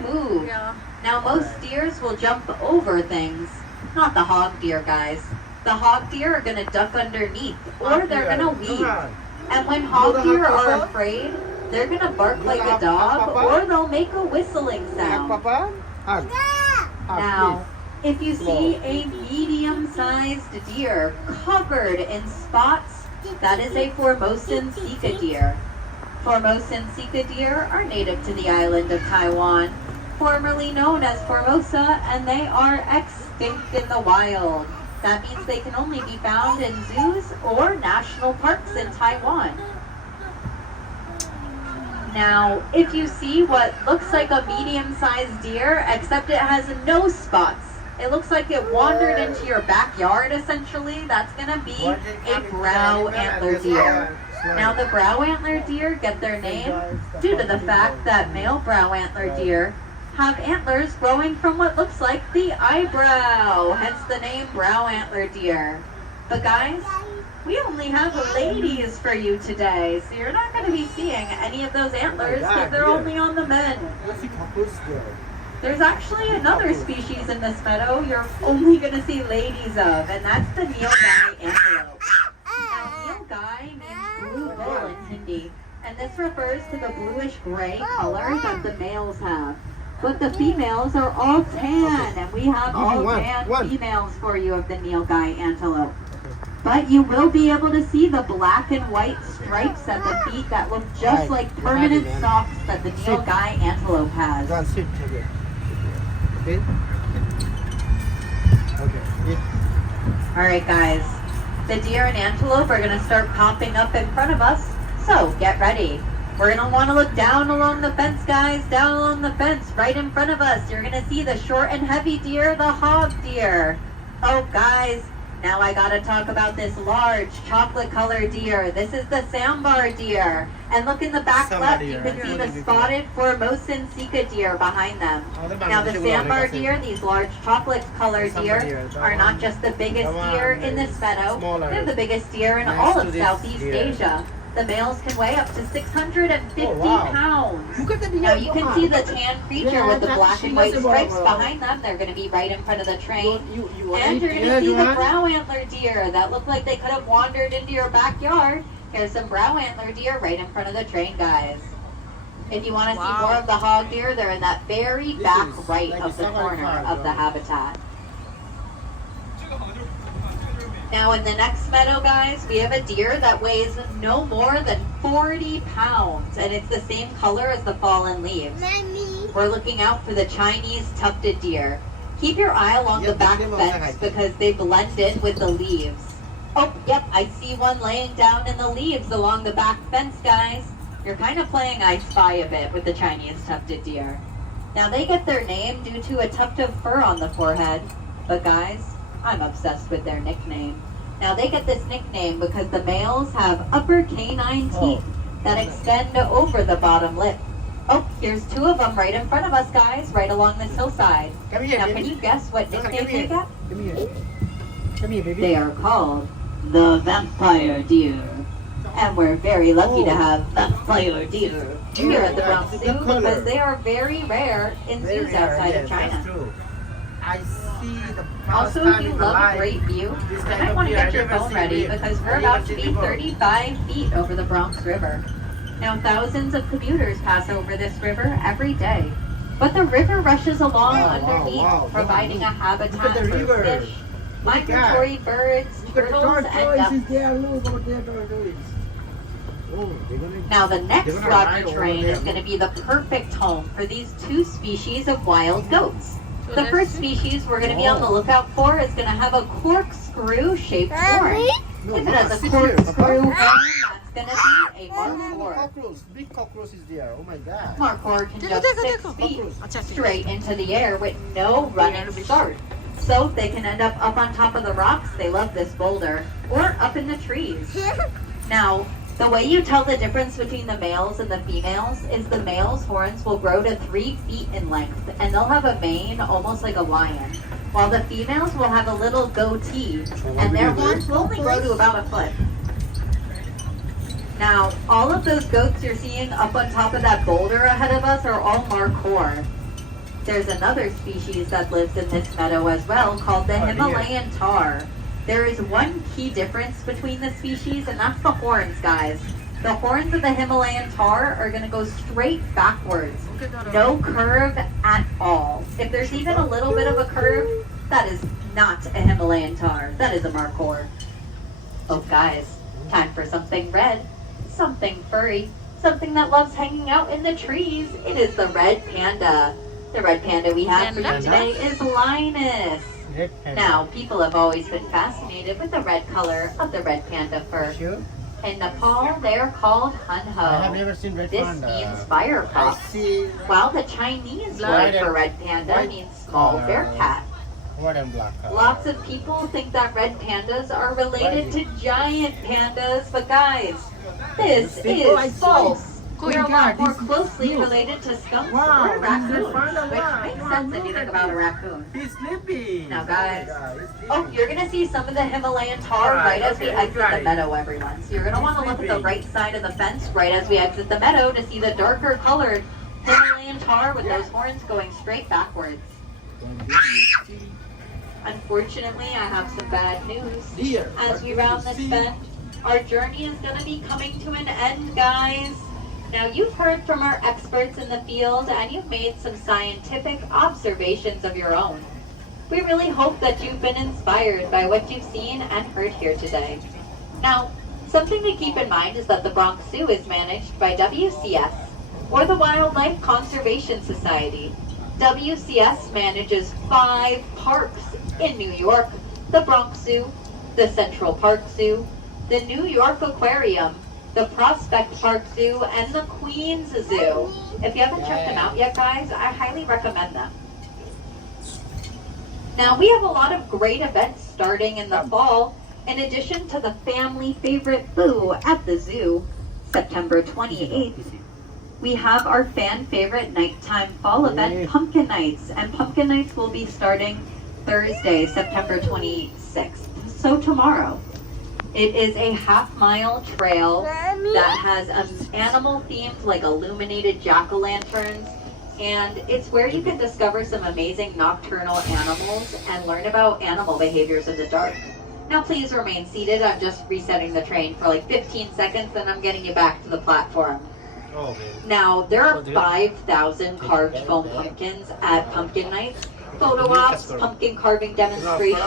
move. Now, most deers will jump over things. Not the hog deer, guys. The hog deer are going to duck underneath, or they're going to weave. And when hog deer are afraid, they're going to bark like a dog, or they'll make a whistling sound. Now, if you see a medium-sized deer covered in spots, that is a Formosan Sika deer. Formosan Sika deer are native to the island of Taiwan, formerly known as Formosa, and they are extinct in the wild. That means they can only be found in zoos or national parks in Taiwan. Now, if you see what looks like a medium-sized deer, except it has no spots, it looks like it wandered into your backyard, essentially, that's going to be a brow antler deer. Now, the brow antler deer get their name due to the fact that male brow antler deer have antlers growing from what looks like the eyebrow, hence the name brow antler deer. But guys, we only have ladies for you today, so you're not going to be seeing any of those antlers because they're only on the men. There's actually another species in this meadow you're only going to see ladies of, and that's the Nilgai antelope. Now, Nilgai means blue wool in Hindi, and this refers to the bluish-gray color that the males have. But the females are all tan, and we have all tan females for you of the Nilgai antelope. But you will be able to see the black and white stripes at the feet that look just like permanent socks that the Nilgai antelope has. Alright guys, the deer and antelope are going to start popping up in front of us, so get ready. We're going to want to look down along the fence, guys, down along the fence, right in front of us. You're going to see the short and heavy deer, the hog deer. Oh guys, now I got to talk about this large chocolate colored deer. This is the sambar deer. And look in the back left, you can see the spotted Formosan Sika deer behind them. Now the sambar deer, these large chocolate colored deer, are not just the biggest deer in this meadow, they're the biggest deer in all of Southeast Asia. The males can weigh up to 650 pounds. Now you can see the tan creature with the black and white stripes behind them. They're going to be right in front of the train. And you're going to see the brow antler deer that look like they could have wandered into your backyard. Here's some brow antler deer right in front of the train, guys. If you want to see more of the hog deer, they're in that very back right of the corner of the habitat. Now in the next meadow, guys, we have a deer that weighs no more than 40 pounds, and it's the same color as the fallen leaves. We're looking out for the Chinese tufted deer. Keep your eye along the back fence because they blend in with the leaves. Oh, yep, I see one laying down in the leaves along the back fence, guys. You're kind of playing I Spy a bit with the Chinese tufted deer. Now they get their name due to a tuft of fur on the forehead, but guys, I'm obsessed with their nickname. Now they get this nickname because the males have upper canine teeth that extend over the bottom lip. Oh, here's two of them right in front of us, guys, right along this hillside. Now can you guess what nickname they get? They are called the vampire deer. And we're very lucky to have vampire deer here at the Bronx Zoo because they are very rare in zoos outside of China. Also, if you love a great view, you might want to get your phone ready because we're about to be 35 feet over the Bronx River. Now, thousands of commuters pass over this river every day. But the river rushes along underneath, providing a habitat for fish, migratory birds, turtles, and ducks. Now, the next rocky terrain is going to be the perfect home for these two species of wild goats. The first species we're going to be on the lookout for is going to have a corkscrew-shaped horn. If it has a corkscrew horn, that's going to be a markhor. Big cockroach is there. Oh my god. Markhor can jump 6 feet straight into the air with no running start. So they can end up on top of the rocks, they love this boulder, or up in the trees. Now, the way you tell the difference between the males and the females is the male's horns will grow to 3 feet in length, and they'll have a mane almost like a lion, while the females will have a little goatee, and their horns will only grow to about a foot. Now, all of those goats you're seeing up on top of that boulder ahead of us are all markhor. There's another species that lives in this meadow as well called the Himalayan tar. There is one key difference between the species, and that's the horns, guys. The horns of the Himalayan tar are going to go straight backwards. No curve at all. If there's even a little bit of a curve, that is not a Himalayan tar. That is a markhor. Oh, guys, time for something red, something furry, something that loves hanging out in the trees. It is the red panda. The red panda we have for you today is Linus. Now, people have always been fascinated with the red color of the red panda fur. Sure. In Nepal, they're called hunho. I have never seen red This panda. means fire fox, while the Chinese word for red panda means small bear cat. White and black color. Lots of people think that red pandas are related to giant pandas, but guys, this is false. We're a lot more closely related to skunks or raccoons, which makes sense if you think about a raccoon. He's sleeping. Now, guys, oh, you're going to see some of the Himalayan tar right as we exit the meadow, everyone. So you're going to want to look at the right side of the fence right as we exit the meadow to see the darker colored Himalayan tar with those horns going straight backwards. Unfortunately, I have some bad news. As we round this bend, our journey is going to be coming to an end, guys. Now, you've heard from our experts in the field, and you've made some scientific observations of your own. We really hope that you've been inspired by what you've seen and heard here today. Now, something to keep in mind is that the Bronx Zoo is managed by WCS, or the Wildlife Conservation Society. WCS manages 5 parks in New York: the Bronx Zoo, the Central Park Zoo, the New York Aquarium, the Prospect Park Zoo, and the Queens Zoo. If you haven't checked them out yet, guys, I highly recommend them. Now, we have a lot of great events starting in the fall. In addition to the family favorite Boo at the zoo, September 28th, we have our fan favorite nighttime fall event, Pumpkin Nights. And Pumpkin Nights will be starting Thursday, September 26th. So tomorrow. It is a half-mile trail that has animal themed, like illuminated jack-o'-lanterns, and it's where you can discover some amazing nocturnal animals and learn about animal behaviors in the dark. Now please remain seated. I'm just resetting the train for like 15 seconds, then I'm getting you back to the platform. Now, there are 5,000 carved foam pumpkins at Pumpkin Nights, photo ops, pumpkin carving demonstrations,